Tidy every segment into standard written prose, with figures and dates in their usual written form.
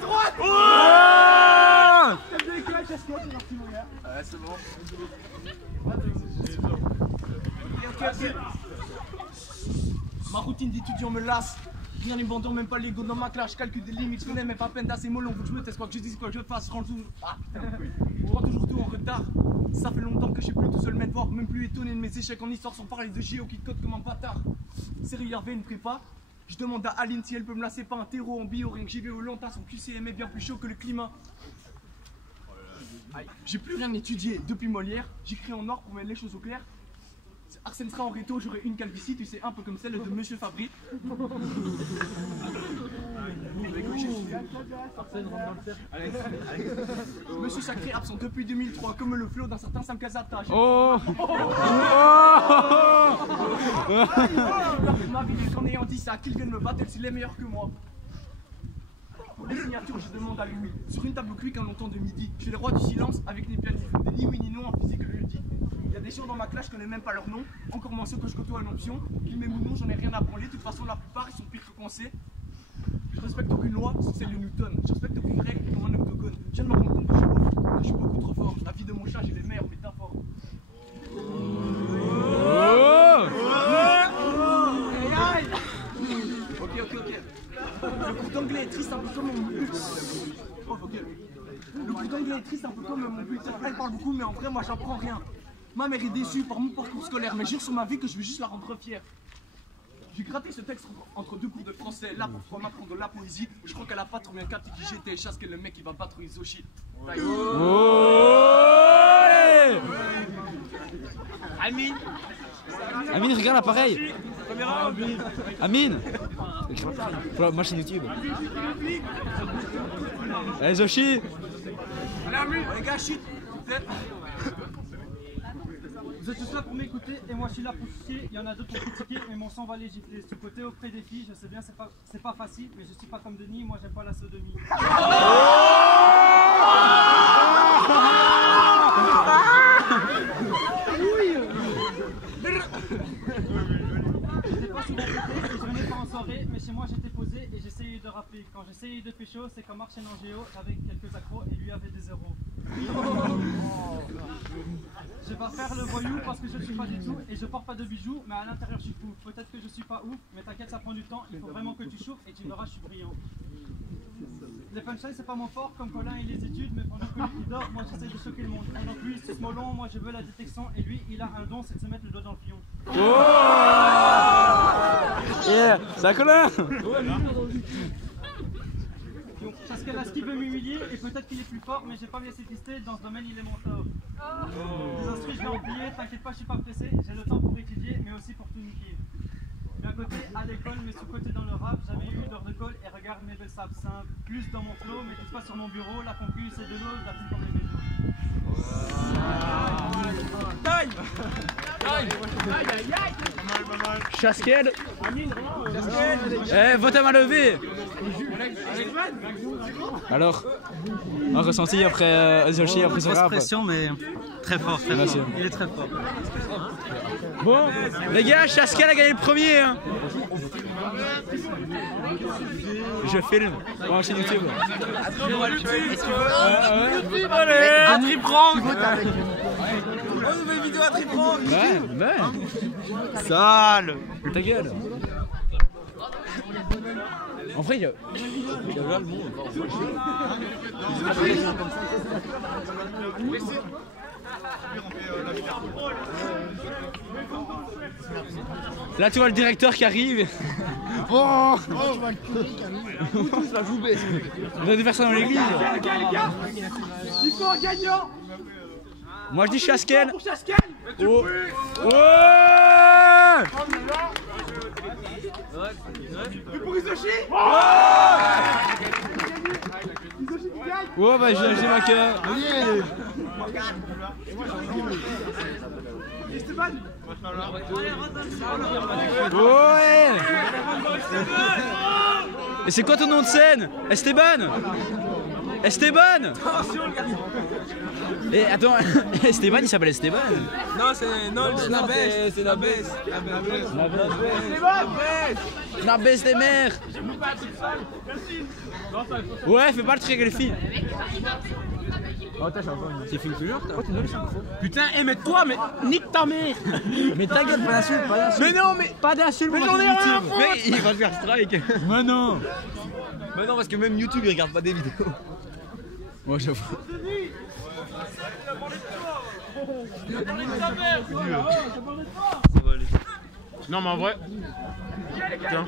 droite. Ouais, c'est bon. Ma routine d'étudiant me lasse. Rien les bandants, même pas l'ego dans ma classe. Je calcule des limites, je connais même pas peine d'assez mollo. Faut que je me teste, quoi que je dise, quoi que je fasse. Je rends tout. Ah putain, je prends toujours tout en retard. Ça fait longtemps que je suis plus tout seul, même voir, même plus étonné de mes échecs en histoire sans parler de Géo qui code comme un bâtard. Sérieux, Hervé, une prépa. Je demande à Aline si elle peut me lasser pas un terreau en bio, rien que j'y vais au longtemps, son QCM est bien plus chaud que le climat. J'ai plus rien étudié depuis Molière, j'écris en or pour mettre les choses au clair. Arsène sera en réto, j'aurai une calvitie, tu sais, un peu comme celle de Monsieur Fabry. Monsieur Sacré absent depuis 2003, comme le flot d'un certain Sam Casata. Oh. Ma vie est qu'en ayant dit ça, qu'il vienne me battre s'il est meilleur que moi. Pour les signatures, je demande à Louis. Sur une table cuite un longtemps de midi, je suis le roi du silence avec les pianistes. Des ni oui ni non en physique le dis. Il y a des gens dans ma classe, je connais même pas leur nom. Encore moins ceux que je côtoie en option. Qu'ils m'aiment ou non, j'en ai rien à branler. De toute façon, la plupart, ils sont pires que coincés. Je respecte aucune loi, c'est celle de Newton. Je respecte aucune règle comme un octogone. Je viens de me rendre compte que je suis beaucoup trop fort. La vie de mon chat, j'ai les meilleures métaphores. Ok. Le cours d'anglais est triste un peu comme mon but. Le cours d'anglais est triste un peu comme mon but. Elle parle beaucoup, mais en vrai, moi, j'apprends rien. Ma mère est déçue par mon parcours scolaire, mais jure sur ma vie que je vais juste la rendre fière. J'ai gratté ce texte entre deux cours de français, là pour pouvoir m'apprendre de la poésie. Je crois qu'elle a pas trop bien capté qui j'étais. Chasse que le mec qui va battre Isoshi. Amine, regarde l'appareil. Amine. Moi c'est YouTube. Allez Zoshi. Allez Amine. Les gars, chut. Vous êtes tous là pour m'écouter et moi je suis là pour chier. Il y en a d'autres pour critiquer, mais mon sang va les gifler. Ce côté auprès des filles, je sais bien c'est pas facile, mais je suis pas comme Denis, moi j'aime pas la sodomie. J'étais pas souvent pété et je venais pas en soirée, mais chez moi j'étais posé et j'essayais de rappeler. Quand j'essayais de pécho, c'est comme Marchen en géo avec quelques accros et lui avait des zéros. Je vais pas faire le voyou parce que je ne suis pas du tout et je porte pas de bijoux, mais à l'intérieur je suis fou. Peut-être que je suis pas ouf, mais t'inquiète, ça prend du temps. Il faut vraiment que tu chauffes et tu verras, je suis brillant. Les punchlines c'est pas mon fort comme Colin et les études, mais pendant que lui il dort, moi j'essaie de choquer le monde. Pendant que lui c'est Smolon, moi je veux la détection et lui il a un don, c'est de se mettre le doigt dans le fion. Yeah, ça Colin. Parce que là, ce qui veut m'humilier, et peut-être qu'il est plus fort, mais j'ai pas bien testé, dans ce domaine il est mon tort. Les instruits, je vais oublier, t'inquiète pas, je suis pas pressé, j'ai le temps pour étudier, mais aussi pour tout niquer. D'un côté à l'école, mais sous-côté dans le rap, j'avais eu d'heures de colle et regarde mes belles sapes. C'est un plus dans mon flow, mais tout pas sur mon bureau, la concu c'est de l'eau, je la fume comme les vélos. Time. Chasquel. Eh, vote à main levée. Alors, un ressenti après Zoshi, après ce rap. Pression, mais très fort, très fort. Il est très fort. Bon, les gars, Chasquel a gagné le premier. Hein. Je filme pour ma chaîne YouTube. Allez, un triprank. Oh, nouvelle vidéo à triprank. Ouais. Sale. Ta gueule. En vrai, il y a là le monde. Là, tu vois le directeur qui arrive. Oh, tu vois le curé qui arrive. La joubée. On a dû faire ça dans l'église. Les gars, il faut un gagnant. Moi, je dis Chasquel. Pour Chasquel. Oh. Et pour Isoshi. Oh, bah, j'ai ma queue. Esteban. Ouais. Et c'est quoi ton nom de scène? Esteban? Esteban. Et attends, Esteban, il s'appelle Esteban. Non, c'est Nabès. C'est Nabès. Nabès des mers. Ouais, fais pas le triangle fil. Tu filmes toujours toi? Putain, mais toi, mais nique ta mère. Mais ta gueule, pas d'insulte, pas d'insulte. Mais non, mais Pas d'insulte, mais j'en ai rien à foutre. Mais il va te faire strike. Mais non. Mais non, parce que même YouTube, il regarde pas des vidéos. Moi, j'avoue. Non, mais en vrai. Tiens.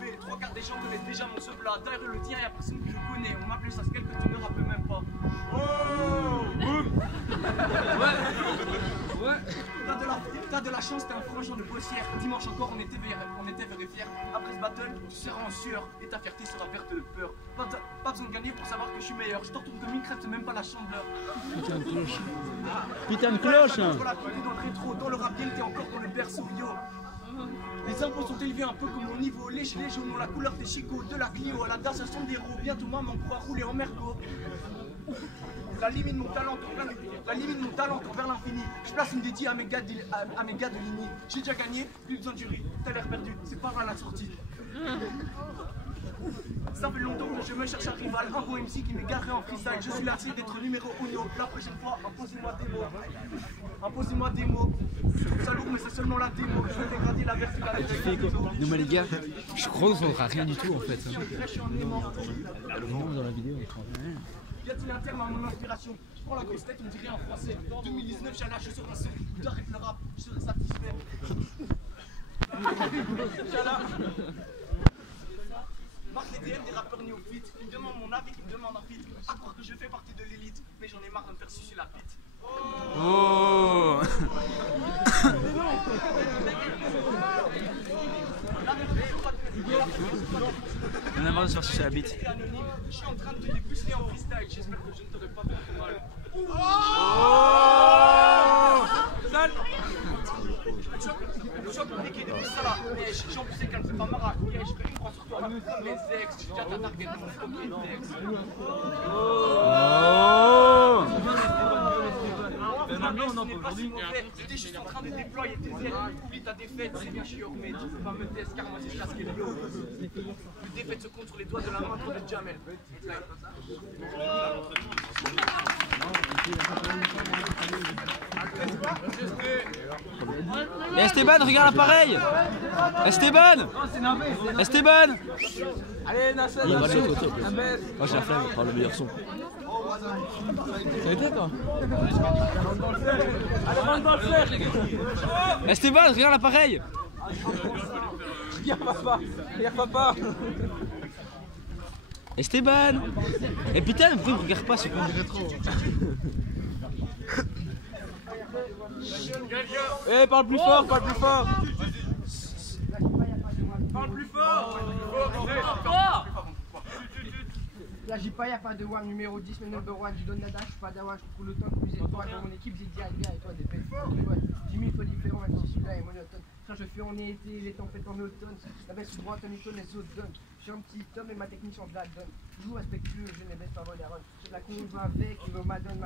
Les trois quarts des gens connaissent déjà mon seul plat. D'ailleurs, le tien, y'a personne que je connais. On m'appelait Saskel que tu ne rappelles même pas. T'as de la chance, t'es un frangin de bossière. Dimanche encore, on était fiers. Après ce battle, tu seras en sueur et ta fierté sera verte de peur. Pas besoin de gagner pour savoir que je suis meilleur. Je t'en retourne comme une crêpe, c'est même pas la chandeleur. Putain de cloche. Putain de cloche. Voilà, t'es dans le rétro, dans le rap game, t'es encore dans le berceau, yo. Les impôts sont élevés un peu comme mon niveau. Les gilets jaunes ont la couleur des chicots. De la Clio à la DAS à son déro. Bientôt maman pourra rouler en merco. La limite de mon talent vers l'infini. Je place une dédiée à mes gars de Ligny. J'ai déjà gagné, plus besoin de jury. T'as l'air perdu, c'est pas mal la sortie. Ça fait longtemps que je me cherche un rival, un beau MC qui m'est garé en freestyle. Je suis lassé d'être numéro 1. La prochaine fois, imposez-moi des mots. C'est lourd, mais c'est seulement la démo. Je vais dégrader la vertu, la vérité. Non mais les gars, je crois qu'on s'entendra rien du tout en fait. Dans la vidéo, on prend rien. Y a-t-il un terme à mon inspiration? Je prends la grosse tête, on dirait en français. 2019, j'ai lâché sur un son. J'arrête le rap, je serai satisfait. Marque les DM des rappeurs néophytes. Ils me demandent mon avis, ils me demandent un feat. À croire que je fais partie de l'élite. Mais j'en ai marre de me faire sucer la bite. Oh. On a marre de se faire sucer la bite. Je suis en train de te dépuceler en freestyle. J'espère que je ne t'aurai pas fait mal. Sale. Le choc compliqué depuis ça là. Mais j'en plus c'est qu'elle ne fait pas marre. Je fais une croix sur toi. Comme les ex. J'ai déjà t'attaqué de mon premier ex. Je suis en train de déployer tes ailes. Oublie ta défaite, c'est bien chiant, mais tu peux pas me tester car moi c'est Saskel Lio. Le défaite se compte sur les doigts de la main de Jamel. Et Esteban, regarde l'appareil. Esteban. Esteban. Allez, Nasser, Moi j'ai la flemme de prendre le meilleur son. Ça a été toi? Esteban, regarde l'appareil. Regarde papa. Esteban. Et putain, pourquoi il me regarde pas ce con? Eh, parle plus fort, parle plus fort. Parle plus fort. Là j'ai pas, y'a pas de WAM numéro 10, mais number 1, je donne la dash, je suis pas d'Awa, je trouve le temps plus étoile dans mon équipe, j'ai dit Alvia et toi des bêtes. Jimmy, il faut différent, même si celui-là est monotone. Quand je fais en été, les temps fait en automne, la baisse sous droite, Tony les autres donnent. Je suis un petit homme et ma technique change la donne. Toujours respectueux, je ne baisse pas Voleron. J'ai de la con va avec, il veut m'adonne.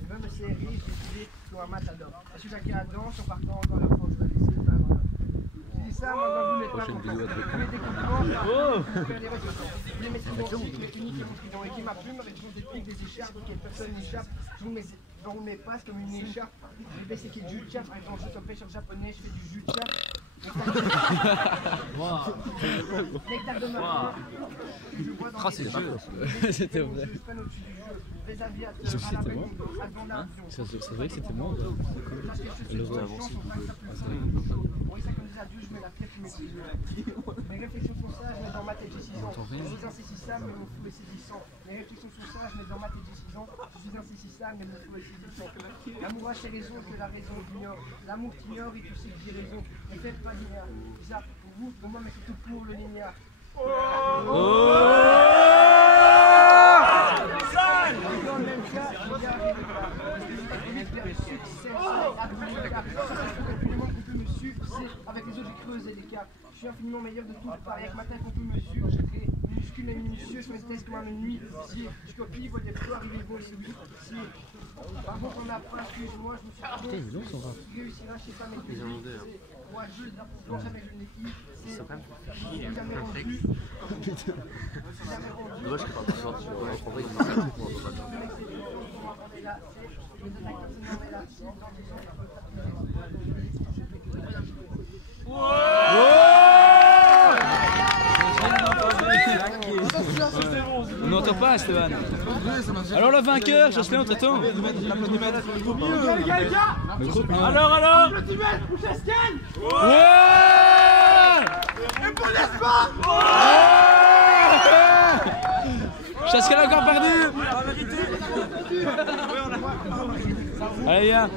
Il veut me serrer, j'ai décidé comme un matador. Je suis là qui a la danse, en partant dans la France, je vais laisser le bain. Je dis ça, moi dans vous n'êtes pas content. Je mets des compliments, je mets mes identiques, mes uniques, dans l'équipe ma plume, avec des techniques, des écharpes, quelle personne n'échappe. Je vous mets dans mes passes comme une écharpe. Je vais baisser qui est du tchap, par exemple, je suis pêcheur japonais, je fais du jus de tchap. Ah, c'est jeu. C'était vrai. C'était moi. C'est vrai que c'était moi. Mes réflexions sont sages, mais dans ma tête j'ai 6 ans. Je suis insaisissable, mais mon flou est saisissant. Mes réflexions sont sages, mais dans ma tête j'ai 6 ans. Je suis insaisissable, mais mon flou est saisissant. L'amour a ses raisons que la raison ignore. L'amour t'ignore et tu sais que j'ai raison. Ne faites pas linéaire. Bizarre pour vous, pour moi, mais c'est tout pour le linéaire. Dans le même cas, Avec les autres, j'ai creusé l'écart. Je suis infiniment meilleur de tout. Pareil, matin qu'on peut me sucrer. Minuscule mais minutieux, je me teste comme un ennemi. Si je copie, voyez plus arriver bon ici. Si par contre on n'a pas, excuse-moi, je me suis dit, réussira, je sais pas, mais c'est moi je le dis, jamais je l'équipe. C'est jamais rendu. Dommage que par exemple, tu vas retrouver une On n'entend pas, Esteban. Alors le vainqueur, Jocelyn, on t'attend. Alors ouais. Chascal a encore perdu. Allez, viens.